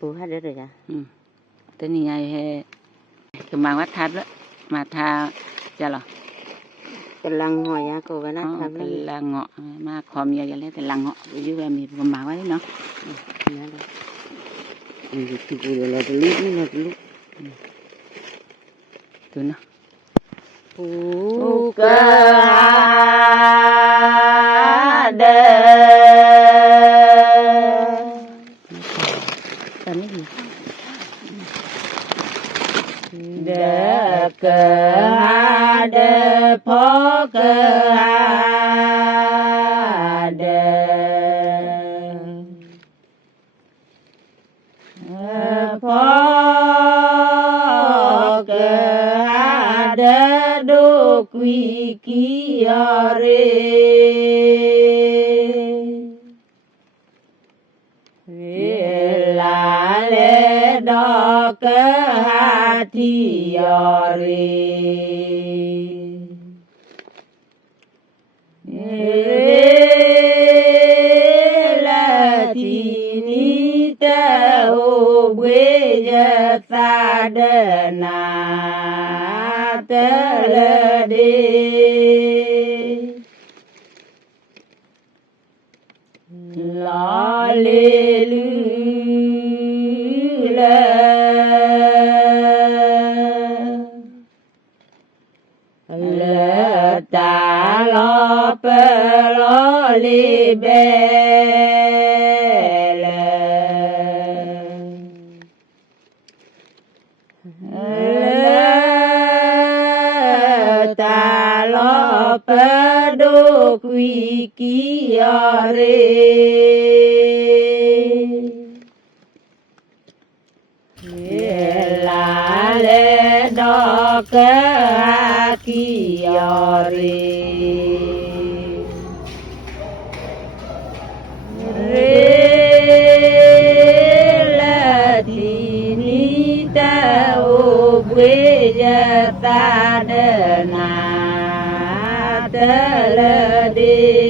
ปูhát được rồi à? Tên này hay cái mà mắt tháp đó mà tha cho lo cái lăng hỏi á cô với nó tháp cái lắm là ngọ mà khom nhiều vậy cái lăng ngọ dưới em thì còn mà ấy nó thì cô là lúc từ nó Phú cơ đê tên cái gì đê cơ đê phó cơ đê phó cơ đê đô quy kia là lê đo cơ ha thi là thi ni ta ô quê ya ta đê na ta lê đê lo lê lư lê ta lo pê lo lê bê lê ta lo pê đô quy kia là lê đo cơ kia là thì ni ta ô quê ya ta đê na ta lê đê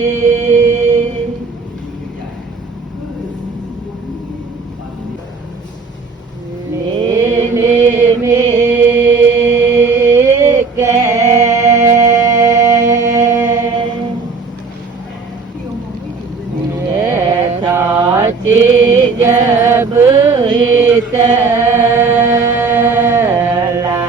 chỉ giờ bưởi tê là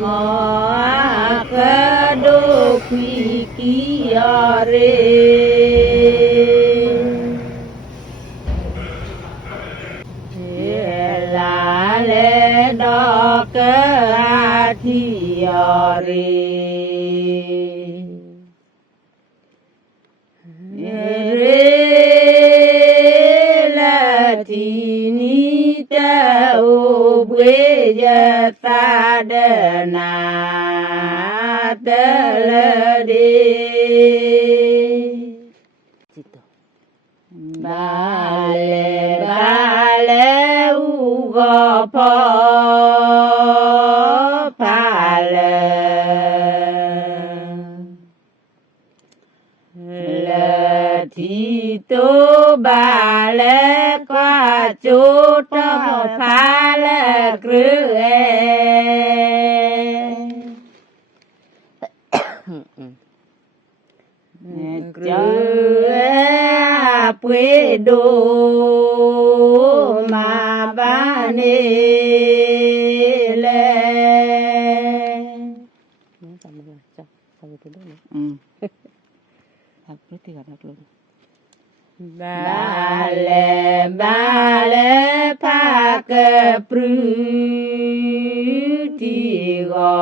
ngõ cơ đô quy kia là lê đo cơ thi là thì ni ta ô quê ya ta đê na ta lê đê ba lê u gò phò pa lê thì tô bà lê qua chỗ trong phá lê krư krư quê đô mà ba nê lê ba lê pha cơ prư ti gò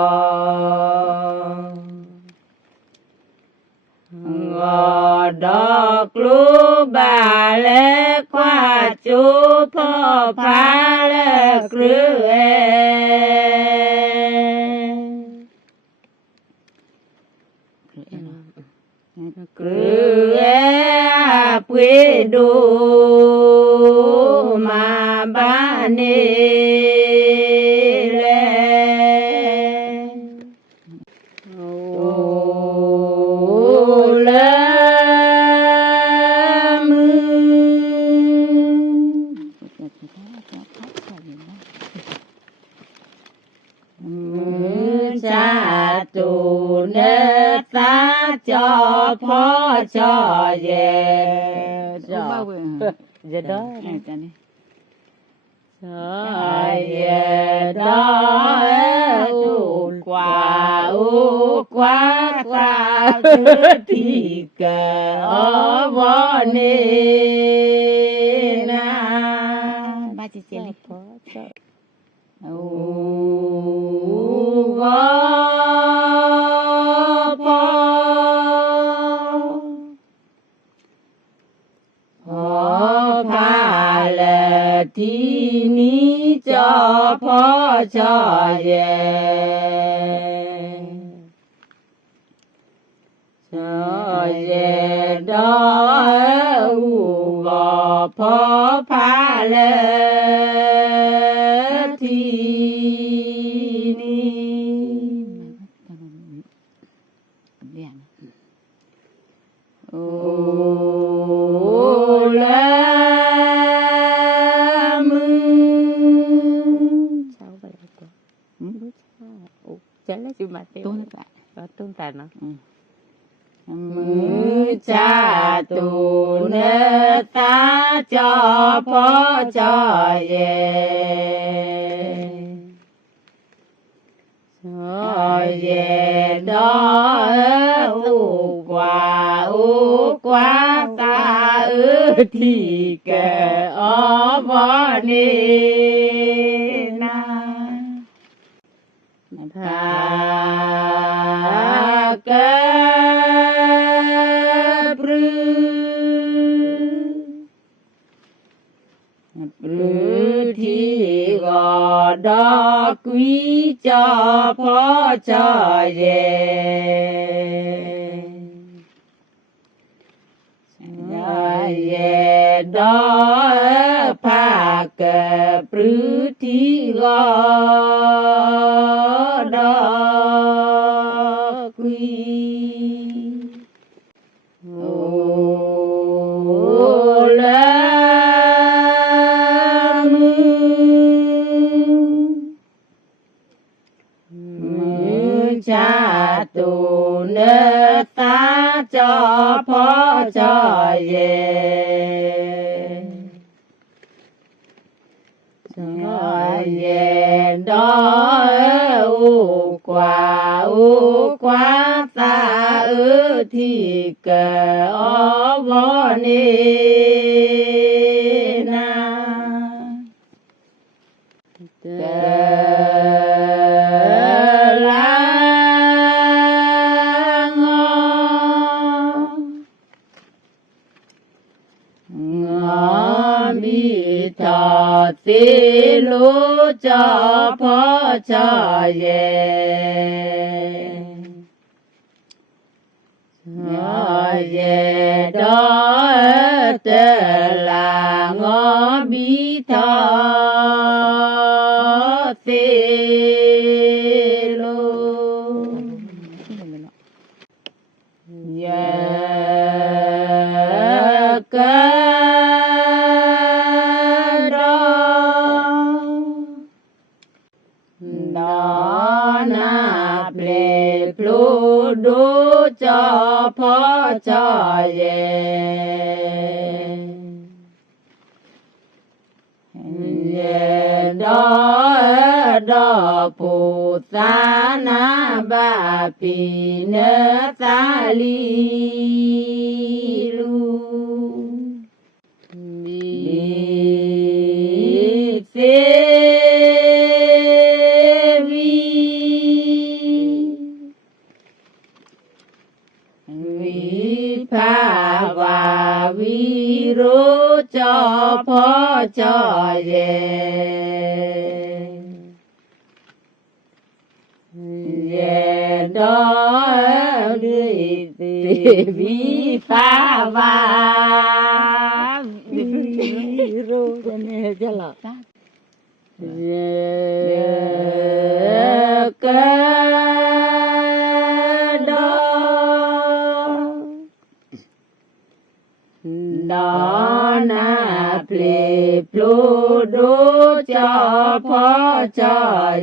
đọc lô bà lê qua chỗ phò phá lê krư krư quê đô mà ba nê lê ô ta cho phó cho về cho giờ đó cho về đó u quả qua thì cờ ở võ nê na ba chị phó cho thì ní cho phó cho về đó u gò phó pha lệ thì ní ô la chả lấy chịu mặt tôn lại tôn tài nó cha tu nê ta cho phó cho về đó u quá ta thì kẻ ở võ nê na tha kê bự thì gò đó quý cho phó cho về đó pha kê bự thì gò đó quý cha tu nê ta cho phó cho về đó u quá ta thì cờ ở võ nê na cho tí lũ cho phó cho về đó tê là ngõ bí thọ tí lũ cơ đó na ple plu đu cho phó cho về đó đó phù sa na ba pi nê ta li lu bi phê pha và vi rô cho phó cho về đó đi vi pha và vi rô cho nên cho là cơ đó na ple plu đu cho phó cho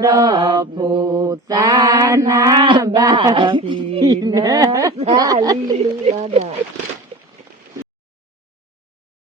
do putana ba na sali